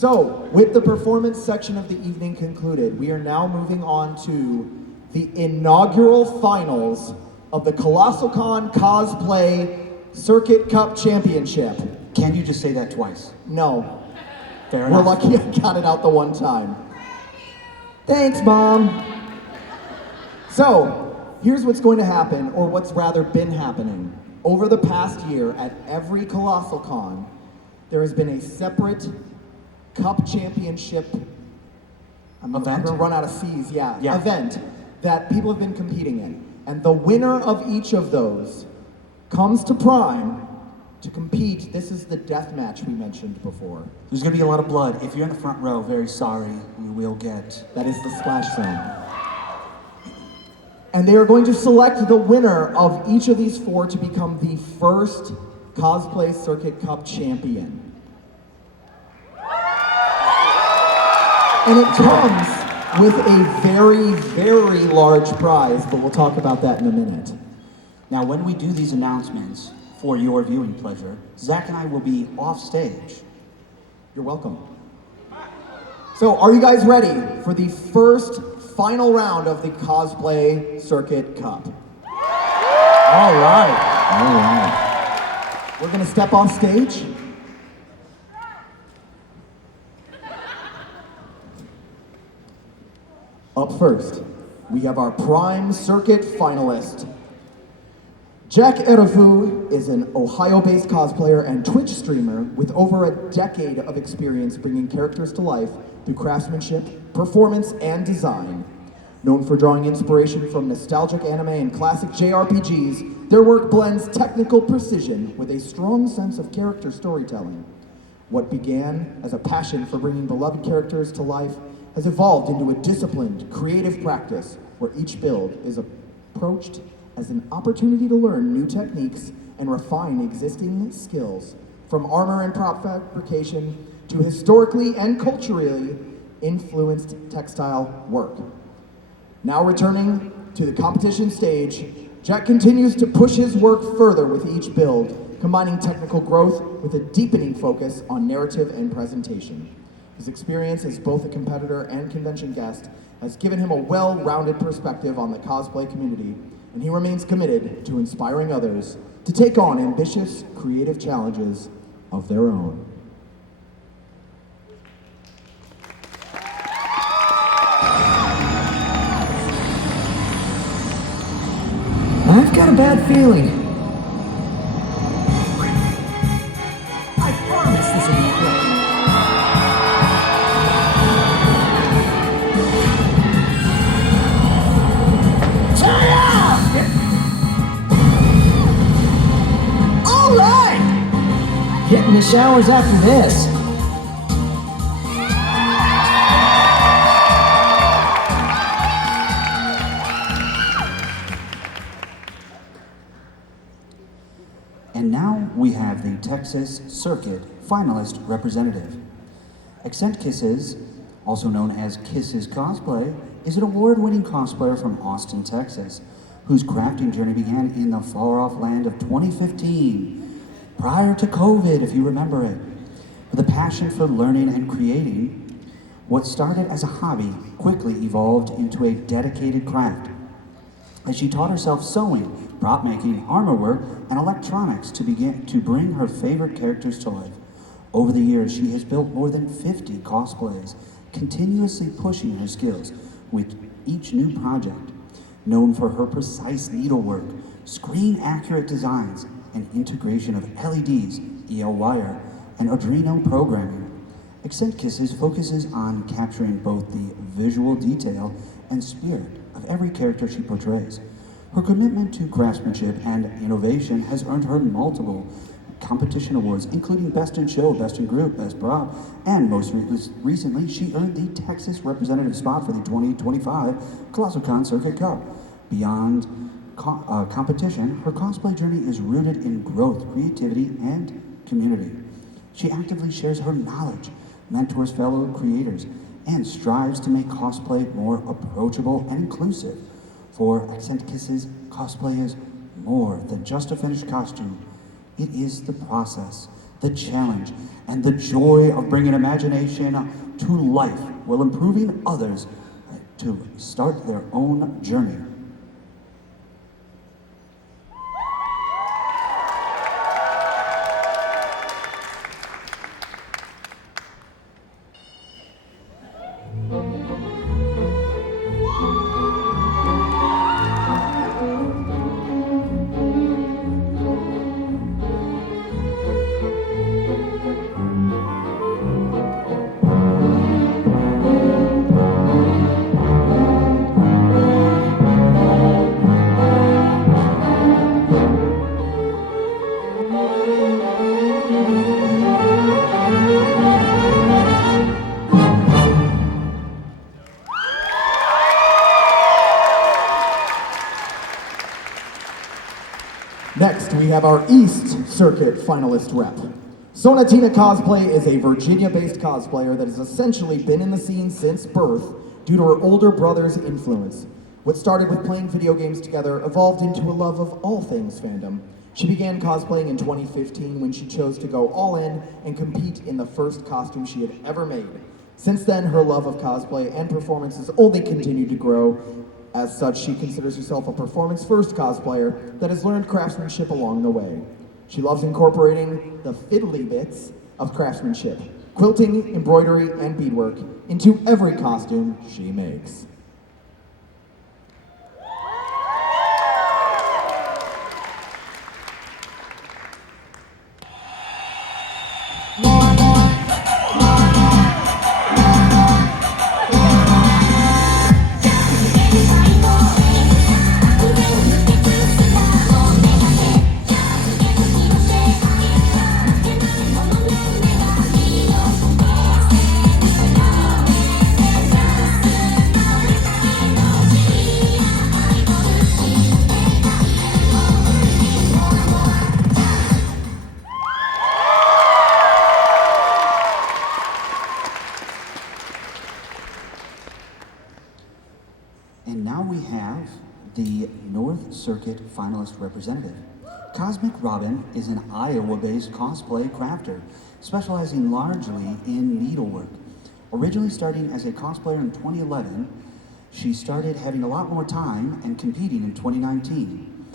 So, with the performance section of the evening concluded, we are now moving on to the inaugural finals of the Colossalcon Cosplay Circuit Cup Championship. Can you just say that twice? No. Fair enough. We're lucky I got it out the one time. Thanks, Mom. So, here's what's going to happen, or what's rather been happening. Over the past year, at every Colossalcon, there has been a separate Cup Championship I'm going to run out of C's, yeah. Event that people have been competing in. And the winner of each of those comes to Prime to compete. This is the death match we mentioned before. There's going to be a lot of blood. If you're in the front row, very sorry, you will get... That is the splash zone. And they are going to select the winner of each of these four to become the first Cosplay Circuit Cup champion. And it comes with a very, very large prize, but we'll talk about that in a minute. Now, when we do these announcements for your viewing pleasure, Zach and I will be off stage. You're welcome. So, are you guys ready for the first final round of the Cosplay Circuit Cup? All right. All right. We're going to step off stage. Up first, we have our Prime Circuit finalist. Jack Erefu is an Ohio-based cosplayer and Twitch streamer with over a decade of experience bringing characters to life through craftsmanship, performance, and design. Known for drawing inspiration from nostalgic anime and classic JRPGs, their work blends technical precision with a strong sense of character storytelling. What began as a passion for bringing beloved characters to life has evolved into a disciplined, creative practice where each build is approached as an opportunity to learn new techniques and refine existing skills, from armor and prop fabrication to historically and culturally influenced textile work. Now returning to the competition stage, Jack continues to push his work further with each build, combining technical growth with a deepening focus on narrative and presentation. His experience as both a competitor and convention guest has given him a well-rounded perspective on the cosplay community, and he remains committed to inspiring others to take on ambitious, creative challenges of their own. I've got a bad feeling. I promise this will be quick. All right! Getting the showers after this. And now we have the Texas Circuit finalist representative. Accent Kisses, also known as Kisses Cosplay, is an award-winning cosplayer from Austin, Texas, whose crafting journey began in the far-off land of 2015, prior to COVID, if you remember it. With a passion for learning and creating, what started as a hobby quickly evolved into a dedicated craft, as she taught herself sewing, prop making, armor work, and electronics to bring her favorite characters to life. Over the years, she has built more than 50 cosplays, continuously pushing her skills with each new project. Known for her precise needlework, screen-accurate designs, and integration of LEDs, EL wire, and Arduino programming, Accent Kisses focuses on capturing both the visual detail and spirit of every character she portrays. Her commitment to craftsmanship and innovation has earned her multiple competition awards, including Best in Show, Best in Group, Best Prop, and most recently, she earned the Texas representative spot for the 2025 Colossalcon Circuit Cup. Beyond competition, her cosplay journey is rooted in growth, creativity, and community. She actively shares her knowledge, mentors fellow creators, and strives to make cosplay more approachable and inclusive. For Accent Kisses, cosplay is more than just a finished costume. It is the process, the challenge, and the joy of bringing imagination to life while improving others to start their own journey. Next, we have our East Circuit finalist rep. Sonatina Cosplay is a Virginia-based cosplayer that has essentially been in the scene since birth due to her older brother's influence. What started with playing video games together evolved into a love of all things fandom. She began cosplaying in 2015 when she chose to go all in and compete in the first costume she had ever made. Since then, her love of cosplay and performance has only continued to grow. As such, she considers herself a performance-first cosplayer that has learned craftsmanship along the way. She loves incorporating the fiddly bits of craftsmanship, quilting, embroidery, and beadwork into every costume she makes. And now we have the North Circuit finalist representative. Cosmic Robin is an Iowa-based cosplay crafter, specializing largely in needlework. Originally starting as a cosplayer in 2011, she started having a lot more time and competing in 2019,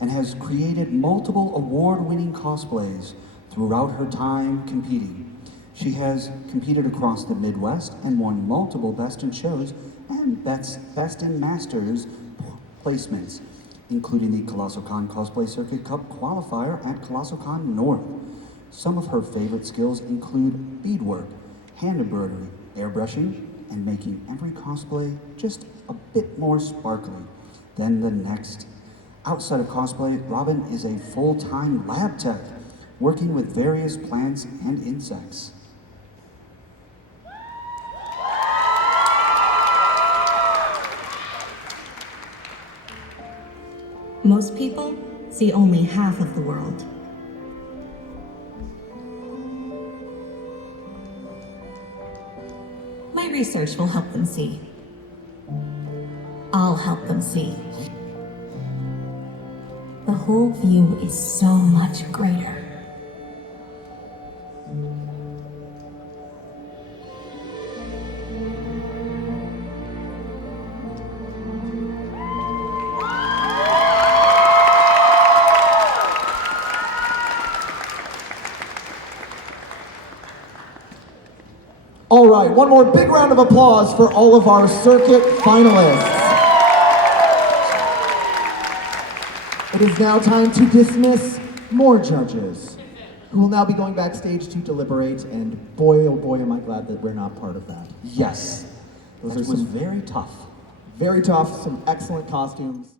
and has created multiple award-winning cosplays throughout her time competing. She has competed across the Midwest and won multiple Best in Shows and Best in Masters placements, including the Colossalcon Cosplay Circuit Cup qualifier at Colossalcon North. Some of her favorite skills include beadwork, hand embroidery, airbrushing, and making every cosplay just a bit more sparkly than the next. Outside of cosplay, Robin is a full-time lab tech, working with various plants and insects. Most people see only half of the world. My research will help them see. I'll help them see. The whole view is so much greater. All right, one more big round of applause for all of our circuit finalists. It is now time to dismiss more judges, who will now be going backstage to deliberate, and boy, oh boy, am I glad that we're not part of that. Yes, Those that are was some very tough. very tough, some excellent costumes.